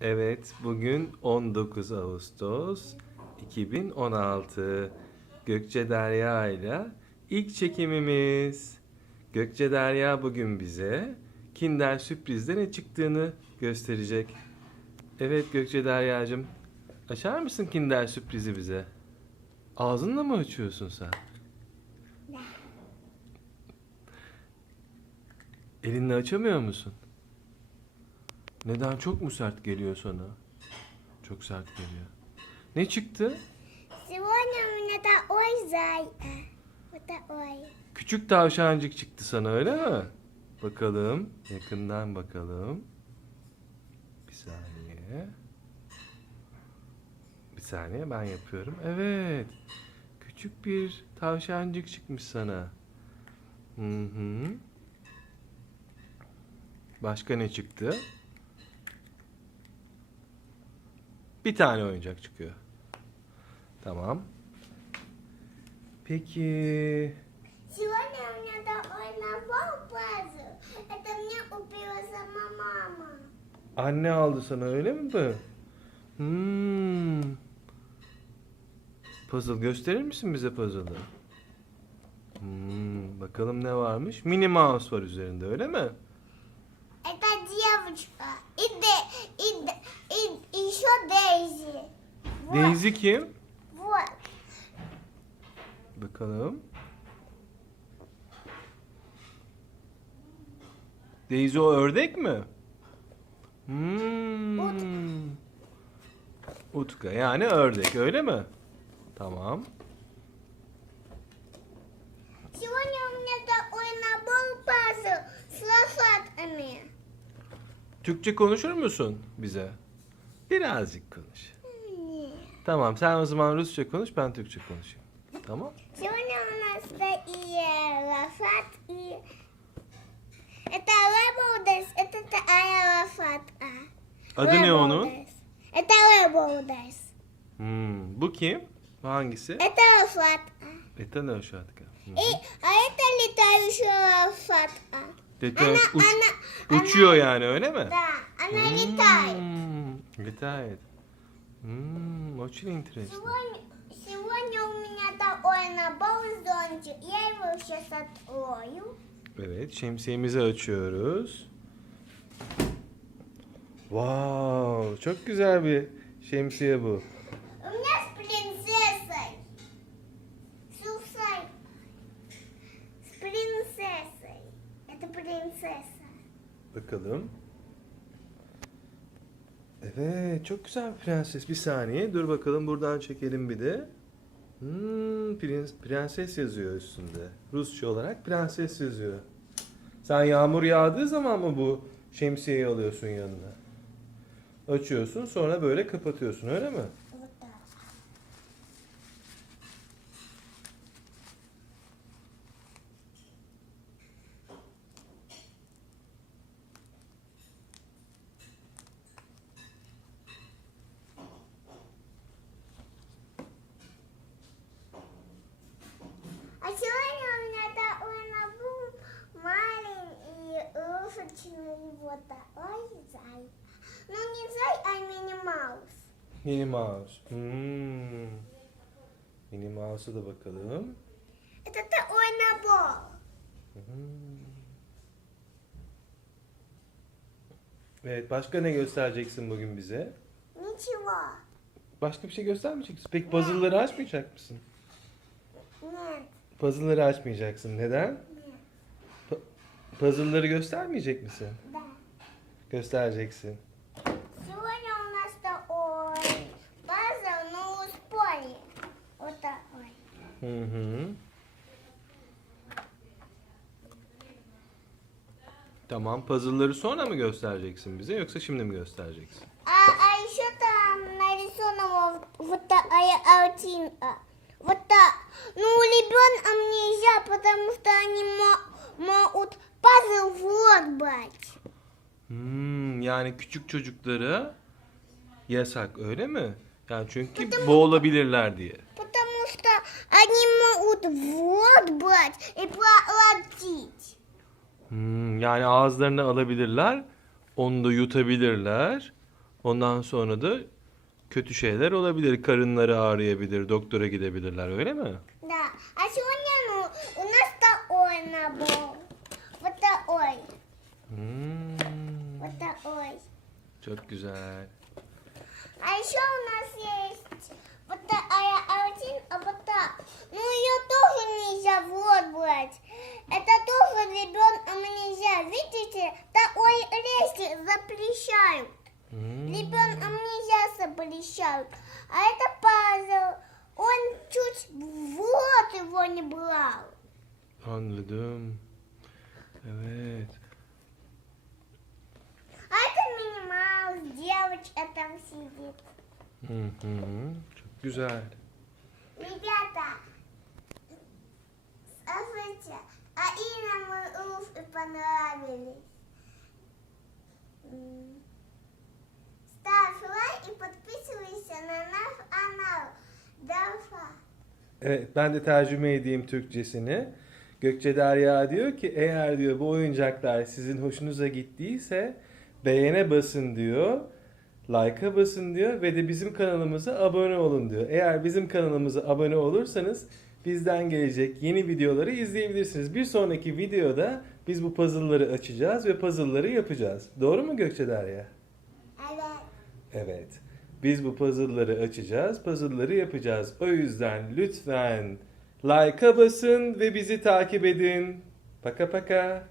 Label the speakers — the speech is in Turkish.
Speaker 1: Evet, bugün 19 Ağustos 2016. Gökçe Derya ile ilk çekimimiz. Gökçe Derya bugün bize Kinder sürprizde ne çıktığını gösterecek. Evet Gökçe Derya'cığım, açar mısın Kinder sürprizi bize? Ağzınla mı açıyorsun sen? Elinle açamıyor musun? Neden çok mu sert geliyor sana? Çok sert geliyor. Ne çıktı?
Speaker 2: Сегодня у меня такой зайка. Вот такой.
Speaker 1: Küçük tavşancık çıktı sana öyle mi? Bakalım. Yakından bakalım. Bir saniye. Bir saniye ben yapıyorum. Evet. Küçük bir tavşancık çıkmış sana. Hı hı. Başka ne çıktı? Bir tane oyuncak çıkıyor. Tamam. Peki.
Speaker 2: Сегодня у меня такой набор пазл. Это мне купила сама мама.
Speaker 1: Anne aldı sana öyle mi bu? Hmm. Puzzle gösterir misin bize puzzle'ı? Hmm, bakalım ne varmış? Minnie Mouse var üzerinde öyle mi?
Speaker 2: Это девочка. И, Де, и, Де- и, и еще Дейзи. Вот.
Speaker 1: Daisy kim?
Speaker 2: Вот.
Speaker 1: Bakalım. Daisy o ördek mi? Hmm. Utka yani ördek öyle mi? Tamam. Türkçe konuşur musun bize? Birazcık konuş.
Speaker 2: Нет.
Speaker 1: Tamam sen o zaman Rusça konuş ben Türkçe konuşayım. Tamam.
Speaker 2: Сегодня у нас такие лошадки. Это Леболдес, это такая лошадка.
Speaker 1: Adı ne onun?
Speaker 2: Леболдес. Это Леболдес.
Speaker 1: Hmm, bu kim? Bu hangisi?
Speaker 2: Это лошадка.
Speaker 1: Etana Uşatka. Hı.
Speaker 2: И, а это летающая лошадка.
Speaker 1: Leta-
Speaker 2: Ana,
Speaker 1: uç-
Speaker 2: ana,
Speaker 1: uçuyor yani öyle mi?
Speaker 2: Да, она летает.
Speaker 1: Hmm, летает. Hmm, очень интересно.
Speaker 2: Сегодня, сегодня у меня такой набор зонтик. Я его сейчас открою.
Speaker 1: Evet, şemsiyemizi açıyoruz. Wow, çok güzel bir şemsiye bu.
Speaker 2: sevdiğim.
Speaker 1: Bakalım. Evet çok güzel bir prenses. Bir saniye dur bakalım buradan çekelim bir de. Hmm, prens, prenses yazıyor üstünde. Rusça olarak prenses yazıyor. Sen yağmur yağdığı zaman mı bu şemsiyeyi alıyorsun yanına? Açıyorsun sonra böyle kapatıyorsun öyle mi? Minnie Mouse. Hmm. Minnie Mouse'a da bakalım.
Speaker 2: E, tata oyna
Speaker 1: bu. Evet başka ne göstereceksin bugün bize?
Speaker 2: Niçiva.
Speaker 1: Başka bir şey göstermeyeceksin. Peki puzzle'ları açmayacak mısın?
Speaker 2: Ne?
Speaker 1: Puzzle'ları açmayacaksın. Neden?
Speaker 2: P-
Speaker 1: puzzle'ları göstermeyecek misin?
Speaker 2: Ben.
Speaker 1: Göstereceksin. Hı hı. Tamam, puzzle'ları sonra mı göstereceksin bize yoksa şimdi mi göstereceksin?
Speaker 2: А, а еще там нарисована вот, вот такая картинка. Вот так. Ну, ребенкам нельзя, потому что они мо- могут пазл в рот брать.
Speaker 1: Hmm, yani küçük çocuklara yasak öyle mi? Yani çünkü boğulabilirler diye.
Speaker 2: Потому что они могут в рот брать и проглотить.
Speaker 1: Hmm, yani ağızlarına alabilirler, onu da yutabilirler. Ondan sonra da kötü şeyler olabilir. Karınları ağrıyabilir, doktora gidebilirler öyle mi?
Speaker 2: Да. А сегодня ну, у нас такой набор. Вот такой.
Speaker 1: Hmm,
Speaker 2: Вот такой.
Speaker 1: çok güzel.
Speaker 2: А еще у нас есть вот такая один, а вот так. Ну ее тоже нельзя в рот брать. Это тоже ребенкам нельзя. Видите, такой лестик запрещают.
Speaker 1: Hmm,
Speaker 2: Ребенкам нельзя запрещают. А это пазл. Он чуть в рот его не брал.
Speaker 1: anladım. Evet.
Speaker 2: А это Мини Маус, девочка там сидит.
Speaker 1: Hı hı, çok güzel.
Speaker 2: слушайте, а и нам и понравились. М. Ставь лайк и подписывайся на наш канал. Давай.
Speaker 1: Evet ben de tercüme edeyim Türkçesini. Gökçe Derya diyor ki eğer diyor bu oyuncaklar sizin hoşunuza gittiyse beğene basın diyor. Like'a basın diyor ve de bizim kanalımıza abone olun diyor. Eğer bizim kanalımıza abone olursanız bizden gelecek yeni videoları izleyebilirsiniz. Bir sonraki videoda biz bu puzzle'ları açacağız ve puzzle'ları yapacağız. Doğru mu Gökçe Derya?
Speaker 2: Evet.
Speaker 1: Evet. Biz bu puzzle'ları açacağız, puzzle'ları yapacağız. O yüzden lütfen like'a basın ve bizi takip edin. Paka paka.